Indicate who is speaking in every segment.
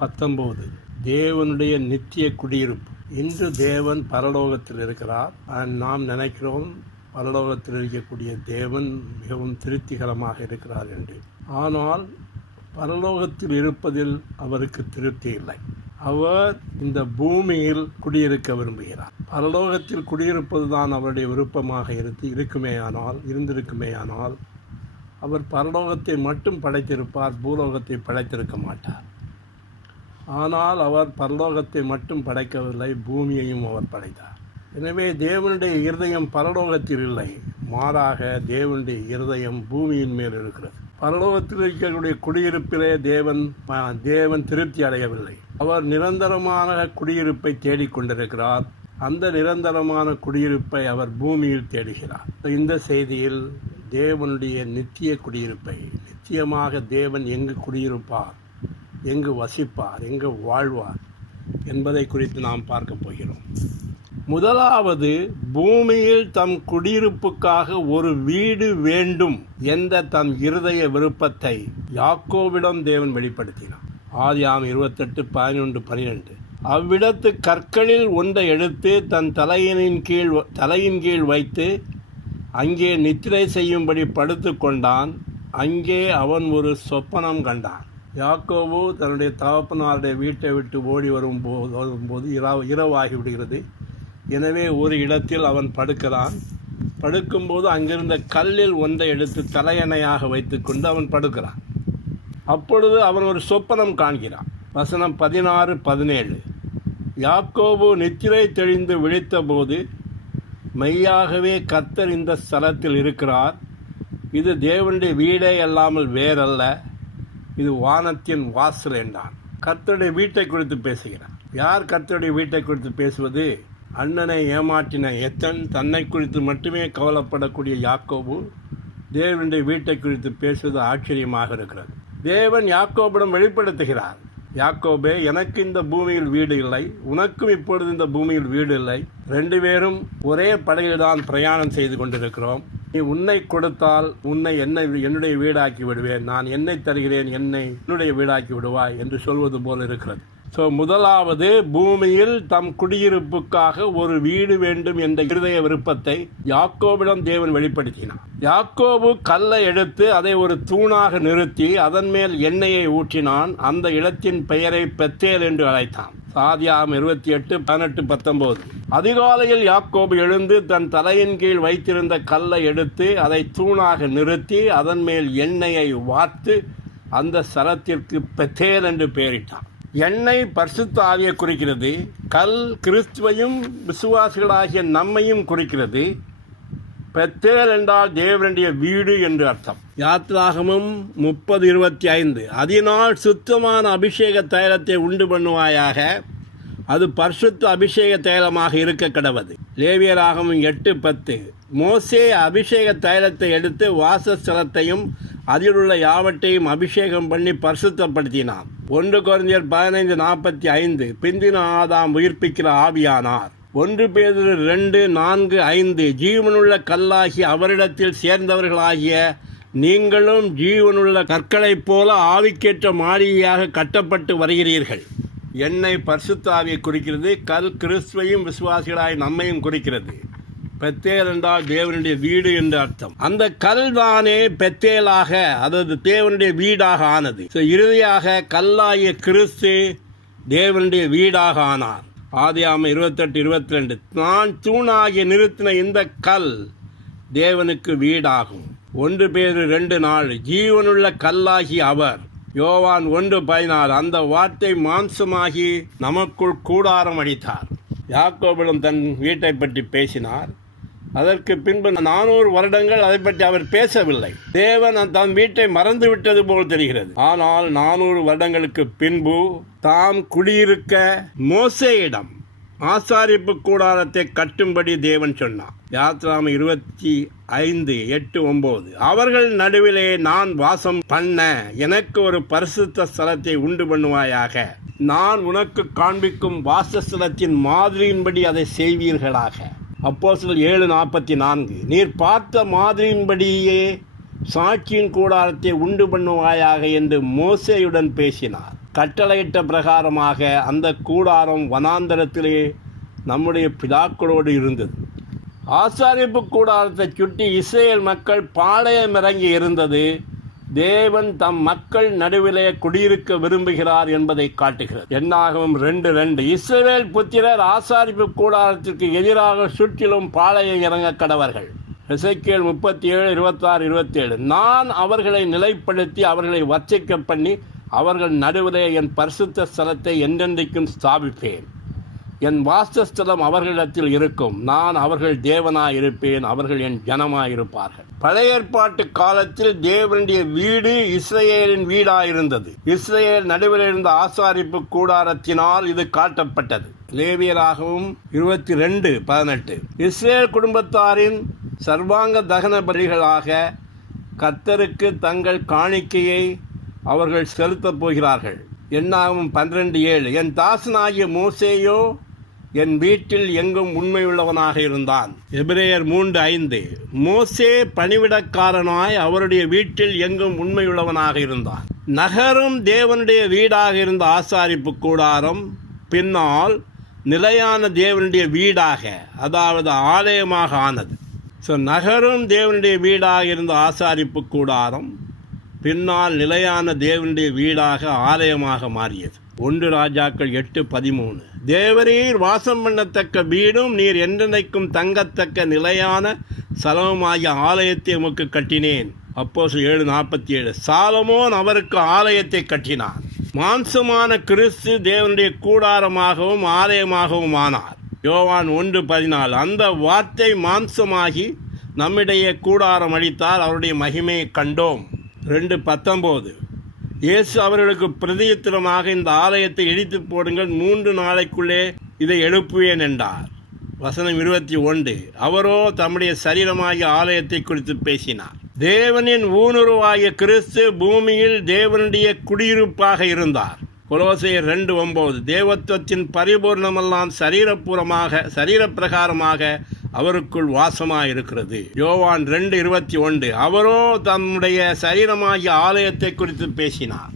Speaker 1: பத்தொம்போது தேவனுடைய நித்திய குடியிருப்பு. இன்று தேவன் பரலோகத்தில் இருக்கிறார். நாம் நினைக்கிறோம் பரலோகத்தில் இருக்கக்கூடிய தேவன் மிகவும் திருப்திகரமாக இருக்கிறார் என்று. ஆனால் பரலோகத்தில் இருப்பதில் அவருக்கு திருப்தி இல்லை. அவர் இந்த பூமியில் குடியிருக்க விரும்புகிறார். பரலோகத்தில் குடியிருப்பதுதான் அவருடைய விருப்பமாக இருந்து இருக்குமேயானால் இருந்திருக்குமேயானால் அவர் பரலோகத்தை மட்டும் படைத்திருப்பார் பூலோகத்தை படைத்திருக்க மாட்டார். ஆனால் அவர் பரலோகத்தை மட்டும் படைக்கவில்லை பூமியையும் அவர் படைத்தார். எனவே தேவனுடைய இருதயம் பரலோகத்தில் இல்லை. மாறாக தேவனுடைய இருதயம் பூமியின் மேல் இருக்கிறது. பரலோகத்தில் இருக்கக்கூடிய குடியிருப்பிலே தேவன் தேவன் திருப்தி அடையவில்லை. அவர் நிரந்தரமான குடியிருப்பை தேடிக்கொண்டிருக்கிறார் அந்த நிரந்தரமான குடியிருப்பை அவர் பூமியில் தேடுகிறார். இந்த செய்தியில் தேவனுடைய நித்திய குடியிருப்பை நித்தியமாக தேவன் எங்கு குடியிருப்பார்? எங்கு வசிப்பார் எங்கு வாழ்வார் என்பதை குறித்து நாம் பார்க்க போகிறோம். முதலாவது பூமியில் தம் குடியிருப்புக்காக ஒரு வீடு வேண்டும் என்ற தம் இருதய விருப்பத்தை யாக்கோவிடம் தேவன் வெளிப்படுத்தினார். ஆதியாம் இருபத்தெட்டு பதினொன்று பனிரெண்டு. அவ்விடத்து கற்களில் ஒன்றை எடுத்து தன் தலையினின் கீழ் தலையின் கீழ் வைத்து அங்கே நித்திரை செய்யும்படி படுத்து கொண்டான் அங்கே அவன் ஒரு சொப்பனம் கண்டான். யாக்கோவு தன்னுடைய தகப்பனாருடைய வீட்டை விட்டு ஓடி வரும்போது வரும்போது இரவு இரவாகி விடுகிறது. எனவே ஒரு இடத்தில் அவன் படுக்கிறான். படுக்கும்போது அங்கிருந்த கல்லில் ஒன்றை எடுத்து தலையணையாக வைத்துக்கொண்டு அவன் படுக்கிறான். அப்பொழுது அவன் ஒரு சொப்பனம் காண்கிறான். வசனம் பதினாறு பதினேழு. யாக்கோபு நித்திரை தெளிந்து விழித்தபோது மெய்யாகவே கத்தர் இந்த ஸ்தலத்தில் இருக்கிறார். இது தேவனுடைய வீடே அல்லாமல் வேறல்ல. இது வானத்தின் வாசல் என்றான். கர்த்தருடைய வீட்டை குறித்து பேசுகிறான் யார் கர்த்தருடைய வீட்டை குறித்து பேசுவது? அண்ணனை ஏமாற்றின எத்தன் தன்னை குறித்து மட்டுமே கவலைப்படக்கூடிய யாக்கோபு? தேவனுடைய வீட்டை குறித்து பேசுவது ஆச்சரியமாக இருக்கிறது. தேவன் யாக்கோபிடம் வெளிப்படுத்துகிறார். யாக்கோபே எனக்கு இந்த பூமியில் வீடு இல்லை. உனக்கும் இப்பொழுது இந்த பூமியில் வீடு இல்லை. ரெண்டு பேரும் ஒரே படகில் தான் பிரயாணம் செய்து கொண்டிருக்கிறோம். நீ உன்னை கொடுத்தால் உன்னை என்னை என்னுடைய வீடாக்கி விடுவேன். நான் என்னை தருகிறேன் என்னை என்னுடைய வீடாக்கி விடுவாய் என்று சொல்வது போல் இருக்கிறது. ஸோ முதலாவது பூமியில் தம் குடியிருப்புக்காக ஒரு வீடு வேண்டும் என்ற இருதய விருப்பத்தை யாக்கோவிடம் தேவன் வெளிப்படுத்தினான் யாக்கோபு கல்லை எடுத்து அதை ஒரு தூணாக நிறுத்தி அதன் மேல் எண்ணெயை ஊற்றினான். அந்த இடத்தின் பெயரை பெத்தேல் என்று அழைத்தான். ஆதியாம் இருபத்தி எட்டு பதினெட்டு பத்தொன்பது. அதிகாலையில் யாக்கோபு எழுந்து தன் தலையின் கீழ் வைத்திருந்த கல்லை எடுத்து அதை தூணாக நிறுத்தி அதன் மேல் எண்ணெயை வார்த்து அந்த சரத்திற்கு பெத்தேல் என்று பெயரிட்டான். எண்ணெய் பரிசுத்த ஆவியை குறிக்கிறது கல் கிறிஸ்துவையும் விசுவாசிகளாகிய நம்மையும் குறிக்கிறது. பெத்தேல் என்றால் தேவனுடைய வீடு என்று அர்த்தம். யாத்ராகமும் முப்பது இருபத்தி ஐந்து. அதனால் சுத்தமான அபிஷேக தைலத்தை உண்டு பண்ணுவாயாக அது பரிசுத்த அபிஷேக தைலமாக இருக்க கடவது. லேவியராகமும் எட்டு பத்து. மோசே அபிஷேக தைலத்தை எடுத்து வாசஸ்தலத்தையும் அதில் உள்ள யாவற்றையும் அபிஷேகம் பண்ணி பரிசுத்தப்படுத்தினான். ஒன்று குறைஞ்சர் பதினைந்து நாற்பத்தி ஐந்து. பிந்தின ஆதாம் உயிர்ப்பிக்கிற ஆவியானார். ஒன்று பேர் ரெண்டு நான்கு ஐந்து. ஜீவனுள்ள கல்லாகி அவரிடத்தில் சேர்ந்தவர்களாகிய நீங்களும் ஜீவனுள்ள கற்களைப் போல ஆவிக்கேற்ற மாளிகையாக கட்டப்பட்டு வருகிறீர்கள். என்னை பரிசுத்தாவியை குறிக்கிறது கல் கிறிஸ்துவையும் விசுவாசிகளாய் நம்மையும் குறிக்கிறது. பெத்தேல் என்றால் தேவனுடைய வீடு என்று அர்த்தம். அந்த கல் தானே பெத்தேலாக அதாவது தேவனுடைய வீடாக ஆனது. இறுதியாக கல்லாகிய கிறிஸ்து தேவனுடைய வீடாக ஆனார். ஆதியாம இருபத்தெட்டு இருபத்தி ரெண்டு நான் தூணாகிய நிறுத்தின இந்த கல் தேவனுக்கு வீடாகும். ஒன்று பேரு ரெண்டு நாள் ஜீவனுள்ள கல்லாகி அவர். யோவான் ஒன்று பதினாறு அந்த வார்த்தை மாம்சமாகி நமக்குள் கூடாரம் அடித்தார். யாக்கோபிடம் தன் வீட்டை பற்றி பேசினார். அதற்கு பின்பு நானூறு வருடங்கள் அதை பற்றி அவர் பேசவில்லை. தேவன் தன் வீட்டை மறந்து விட்டது போல் தெரிகிறது. ஆனால் நானூறு வருடங்களுக்கு பின்பு தாம் குடியிருக்க மோசேயிடம் ஆசாரிப்பு கூடாரத்தை கட்டும்படி தேவன் சொன்னார். யாத்ராம் இருபத்தி ஐந்து எட்டு ஒம்பது அவர்கள் நடுவிலே நான் வாசம் பண்ண எனக்கு ஒரு பரிசுத்த ஸ்தலத்தை உண்டு பண்ணுவாயாக. நான் உனக்கு காண்பிக்கும் வாசஸ்தலத்தின் மாதிரியின்படி அதை செய்வீர்களாக. அப்போ ஏழு நாற்பத்தி நான்கு. நீர் பார்த்த மாதிரியின்படியே சாட்சியின் கூடாரத்தை உண்டு பண்ணுவாயாக என்று மோசேயுடன் பேசினார். கட்டளையிட்ட பிரகாரமாக அந்த கூடாரம் வனாந்தரத்திலே நம்முடைய பிதாக்களோடு இருந்தது. ஆசாரிப்பு கூடாரத்தை சுற்றி இஸ்ரேல் மக்கள் பாளையம் இறங்கி இருந்தது. தேவன் தம் மக்கள் நடுவிலே குடியிருக்க விரும்புகிறார் என்பதை காட்டுகிறது. என்னாகவும் ரெண்டு ரெண்டு. இஸ்ரேல் புத்திரர் ஆசாரிப்பு கூடாரத்திற்கு எதிராக சுற்றிலும் பாளையம் இறங்க கடவர்கள். எசைக்கேல் முப்பத்தி ஏழு இருபத்தாறு இருபத்தேழு. நான் அவர்களை நிலைப்படுத்தி அவர்களை வர்ச்சிக்க பண்ணி அவர்கள் நடுவிலே என் பரிசுத்த ஸ்தலத்தை என்றென்றைக்கும் ஸ்தாபிப்பேன். என் வாசஸ்தலம் அவர்களிடத்தில் இருக்கும். நான் அவர்கள் தேவனாய் இருப்பேன் அவர்கள் என் ஜனமாய் இருப்பார்கள் பழைய ஏற்பாட்டு காலத்தில் தேவனுடைய வீடு இஸ்ரேலின் வீடாயிருந்தது. இஸ்ரேல் நடுவில் இருந்த ஆசாரிப்பு கூடாரத்தினால் இது காட்டப்பட்டது. லேவியராகவும் இருபத்தி ரெண்டு பதினெட்டு. இஸ்ரேல் குடும்பத்தாரின் சர்வாங்க தகன பலிகளாக கத்தருக்கு தங்கள் காணிக்கையை அவர்கள் செலுத்தப் போகிறார்கள். என்னாகும் பன்னிரண்டு ஏழு. என் தாசனாகிய மூசேயோ என் வீட்டில் எங்கும் உண்மையுள்ளவனாக இருந்தான். எபிரேயர் மூன்று ஐந்து. மோசே பணிவிடக்காரனாய் அவருடைய வீட்டில் எங்கும் உண்மையுள்ளவனாக இருந்தான். நகரும் தேவனுடைய வீடாக இருந்த ஆசாரிப்பு கூடாரம் பின்னால் நிலையான தேவனுடைய வீடாக அதாவது ஆலயமாக ஆனது. ஸோ நகரும் தேவனுடைய வீடாக இருந்த ஆசாரிப்பு கூடாரம் பின்னால் நிலையான தேவனுடைய வீடாக ஆலயமாக மாறியது. ஒன்று ராஜாக்கள் எட்டு பதிமூணு. தேவரீர் வாசம் பண்ணத்தக்க வீடும் நீர் என்றென்றைக்கும் தங்கத்தக்க நிலையான சலவமாகிய ஆலயத்தை உமக்கு கட்டினேன். அப்போ ஏழு நாற்பத்தி ஏழு சாலமோன் அவருக்கு ஆலயத்தை கட்டினான் மாம்சமான கிறிஸ்து தேவனுடைய கூடாரமாகவும் ஆலயமாகவும் ஆனார். யோவான் ஒன்று பதினாலு. அந்த வார்த்தை மாம்சமாகி நம்மிடையே கூடாரம் அளித்தார் அவருடைய மகிமையை கண்டோம். ரெண்டு பத்தொம்போது. இயேசு அவர்களுக்கு பிரதியுத்திரமாக இந்த ஆலயத்தை இடித்து போடுங்கள் மூன்று நாளைக்குள்ளே இதை எழுப்புவேன் என்றார். வசனம் இருபத்தி ஒன்று. அவரோ தம்முடைய சரீரமாகிய ஆலயத்தை குறித்து பேசினார். தேவனின் ஊனுருவாகிய கிறிஸ்து பூமியில் தேவனுடைய குடியிருப்பாக இருந்தார். கொலோசையர் ரெண்டு ஒன்பது தேவத்துவத்தின் பரிபூர்ணமெல்லாம் சரீரபூர்வமாக சரீரப்பிரகாரமாக அவருக்குள் வாசமாக இருக்கிறது யோவான் ரெண்டு இருபத்தி ஒன்று அவரோ தம்முடைய சரீரமாகிய ஆலயத்தை குறித்து பேசினார்.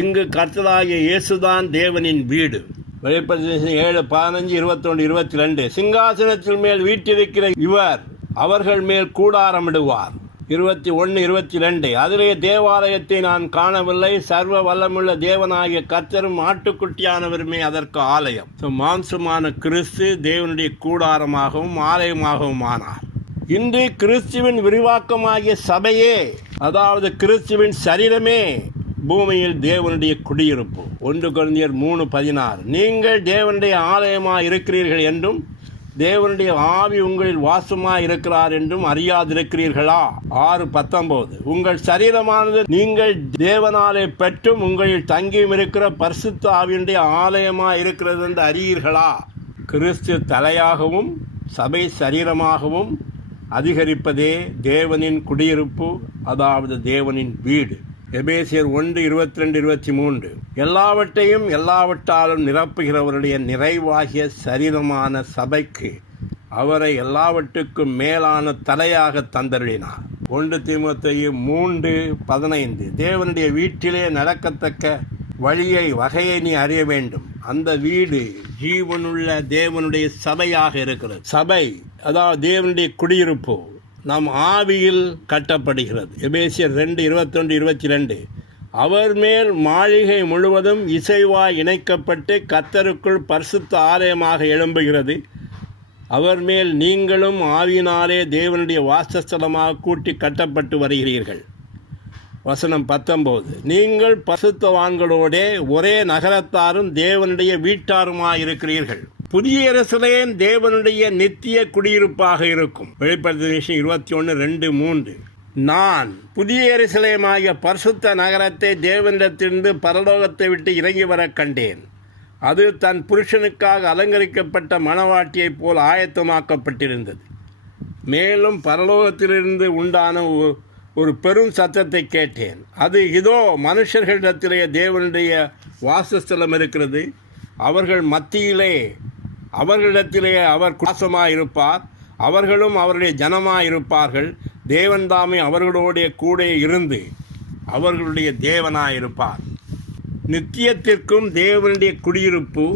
Speaker 1: இங்கு கர்த்தராகிய இயேசுதான் தேவனின் வீடு. வெளிப்படுத்த ஏழு பதினஞ்சு இருபத்தொன்று இருபத்தி ரெண்டு சிங்காசனத்தில் மேல் வீட்டிருக்கிற இவர் அவர்கள் மேல் கூடாரமிடுவார். இருபத்தி ஒன்று இருபத்தி ரெண்டு. அதிலே தேவாலயத்தை நான் காணவில்லை. சர்வ வல்லமுள்ள தேவனாகிய கத்தரும் ஆட்டுக்குட்டியானவருமே அதற்கு ஆலயம். மாம்சமான கிறிஸ்து தேவனுடைய கூடாரமாகவும் ஆலயமாகவும் ஆனார் இன்று கிறிஸ்துவின் விரிவாக்கமாகிய சபையே அதாவது கிறிஸ்துவின் சரீரமே பூமியில் தேவனுடைய குடியிருப்பு. ஒன்று குழந்தையர் மூணு பதினாறு. நீங்கள் தேவனுடைய ஆலயமாக இருக்கிறீர்கள் என்றும் தேவனுடைய ஆவி உங்களில் வாசமாக இருக்கிறார் என்றும் அறியாதிருக்கிறீர்களா? ஆறு பத்தொன்பது. உங்கள் சரீரமானது நீங்கள் தேவனாலே பெற்றும் உங்களில் தங்கியும் இருக்கிற பரிசுத்த ஆவியுடைய ஆலயமாக இருக்கிறது என்று அறியீர்களா? கிறிஸ்து தலையாகவும் சபை சரீரமாகவும் அதிகரிப்பதே தேவனின் குடியிருப்பு அதாவது தேவனின் வீடு. எபேசியர் ஒன்று இருபத்தி ரெண்டு இருபத்தி மூன்று எல்லாவற்றையும் எல்லாவற்றாலும் நிரப்புகிறவருடைய நிறைவாகிய சரீரமான சபைக்கு அவரை எல்லாவற்றுக்கும் மேலான தலையாக தந்தருளினார். ஒன்று திமுத்தையு மூன்று பதினைந்து. தேவனுடைய வீட்டிலே நடக்கத்தக்க வழியை வகையை நீ அறிய வேண்டும். அந்த வீடு ஜீவனுள்ள தேவனுடைய சபையாக இருக்கிறது. சபை அதாவது தேவனுடைய குடியிருப்பு. நம் ஆவியில் கட்டப்படுகிறது. எபேசியர் ரெண்டு இருபத்தொன்று இருபத்தி ரெண்டு அவர் மேல் மாளிகை முழுவதும் இசைவாய் இணைக்கப்பட்டு கத்தருக்குள் பரிசுத்த ஆலயமாக எழும்புகிறது. அவர் மேல் நீங்களும் ஆவியினாலே தேவனுடைய வாசஸ்தலமாக கூட்டி கட்டப்பட்டு வருகிறீர்கள். வசனம் பத்தொம்போது நீங்கள் பசுத்தவான்களோடே ஒரே நகரத்தாரும் தேவனுடைய வீட்டாருமாயிருக்கிறீர்கள். புதிய எருசலேம் தேவனுடைய நித்திய குடியிருப்பாக இருக்கும். வெளிப்படுத்த இருபத்தி ஒன்று ரெண்டு மூன்று. நான் புதிய எருசலேமாகிய பரிசுத்த நகரத்தை தேவனிடத்திலிருந்து பரலோகத்தை விட்டு இறங்கி வர கண்டேன். அது தன் புருஷனுக்காக அலங்கரிக்கப்பட்ட மணவாட்டியைப் போல் ஆயத்தமாக்கப்பட்டிருந்தது. மேலும் பரலோகத்திலிருந்து உண்டான ஒரு பெரும் சத்தத்தை கேட்டேன். அது இதோ மனுஷர்களிடத்திலே தேவனுடைய வாசஸ்தலம் இருக்கிறது. அவர்கள் மத்தியிலே அவர்களிடத்திலே அவர் வாசமாக இருப்பார் அவர்களும் அவருடைய ஜனமாக இருப்பார்கள் தேவன் தாமே அவர்களோடைய கூட இருந்து அவர்களுடைய தேவனாயிருப்பார். நித்தியத்திற்கும் தேவனுடைய குடியிருப்பு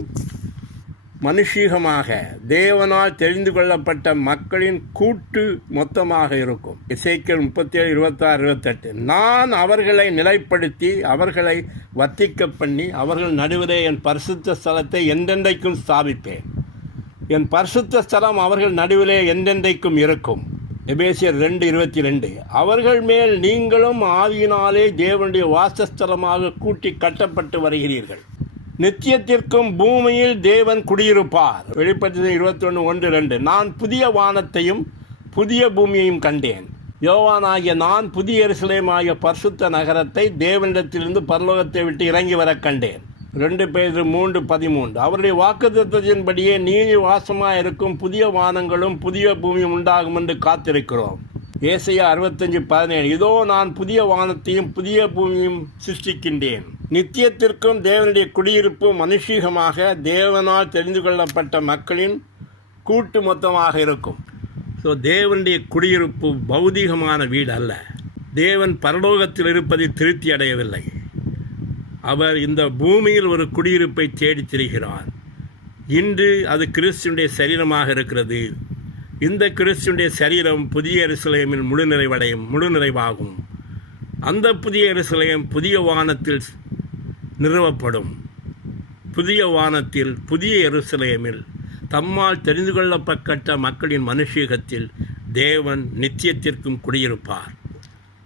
Speaker 1: மனுஷீகமாக தேவனால் தெரிந்து கொள்ளப்பட்ட மக்களின் கூட்டு மொத்தமாக இருக்கும். இசைக்கல் முப்பத்தேழு இருபத்தாறு இருபத்தெட்டு. நான் அவர்களை நிலைப்படுத்தி அவர்களை வர்த்திக்க பண்ணி அவர்கள் நடுவிலே என் பரிசுத்த ஸ்தலத்தை என்றென்றைக்கும் ஸ்தாபிப்பேன். என் பரிசுத்த ஸ்தலம் அவர்கள் நடுவிலே எந்தெந்தைக்கும் இருக்கும். எபேசியர் ரெண்டு இருபத்தி ரெண்டு அவர்கள் மேல் நீங்களும் ஆவியினாலே தேவனுடைய வாசஸ்தலமாக கூட்டி கட்டப்பட்டு வருகிறீர்கள். நித்தியத்திற்கும் பூமியில் தேவன் குடியிருப்பார். வெளிப்பட்டது இருபத்தி ஒன்று ஒன்று ரெண்டு. நான் புதிய வானத்தையும் புதிய பூமியையும் கண்டேன். யோவானாகிய நான் புதிய எருசலேமாகிய பரிசுத்த நகரத்தை தேவனிடத்திலிருந்து பரலோகத்தை விட்டு இறங்கி வர கண்டேன். ரெண்டு பேர் மூன்று பதிமூன்று. அவருடைய வாக்குத்தத்தின்படியே நீதி வாசமாக இருக்கும் புதிய வானங்களும் புதிய பூமியும் உண்டாகும் என்று காத்திருக்கிறோம். ஏசையா அறுபத்தஞ்சு பதினேழு. இதோ நான் புதிய வானத்தையும் புதிய பூமியும் சிருஷ்டிக்கின்றேன். நித்தியத்திற்கும் தேவனுடைய குடியிருப்பு மனுஷீகமாக தேவனால் தெரிந்து கொள்ளப்பட்ட மக்களின் கூட்டு மொத்தமாக இருக்கும். ஸோ தேவனுடைய குடியிருப்பு பௌதீகமான வீடு அல்ல தேவன் பரலோகத்தில் இருப்பதை திருப்தி அடையவில்லை. அவர் இந்த பூமியில் ஒரு குடியிருப்பை தேடித் திரிகிறார். இன்று அது கிறிஸ்துடைய சரீரமாக இருக்கிறது. இந்த கிறிஸ்துடைய சரீரம் புதிய எருசலேமில் முழு நிறைவடையும் முழு நிறைவாகும். அந்த புதிய எருசலேம் புதிய வானத்தில் நிறுவப்படும். புதிய வானத்தில் புதிய எருசலேமில் தம்மால் தெரிந்து கொள்ளப்பட்ட மக்களின் மனுஷீகத்தில் தேவன் நித்தியத்திற்கும் குடியிருப்பார்.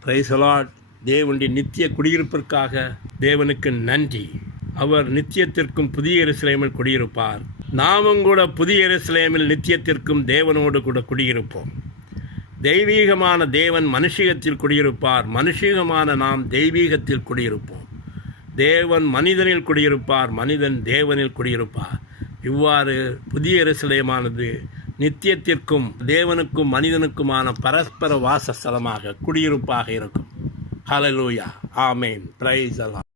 Speaker 1: பிரைசலாட் தேவனுடைய நித்திய குடியிருப்பிற்காக தேவனுக்கு நன்றி. அவர் நித்தியத்திற்கும் புதிய எருசலேமில் குடியிருப்பார். நாமும் கூட புதிய எருசலேமில் நித்தியத்திற்கும் தேவனோடு கூட குடியிருப்போம். தெய்வீகமான தேவன் மனுஷீகத்தில் குடியிருப்பார். மனுஷீகமான நாம் தெய்வீகத்தில் குடியிருப்போம். தேவன் மனிதனில் குடியிருப்பார். மனிதன் தேவனில் குடியிருப்பார். இவ்வாறு புதிய எருசலேமானது நித்தியத்திற்கும் தேவனுக்கும் மனிதனுக்குமான பரஸ்பர வாசஸ்தலமாக குடியிருப்பாக இருக்கும். ஹலலூயா ஆமேன் பிரைஸ் அல்லாஹ்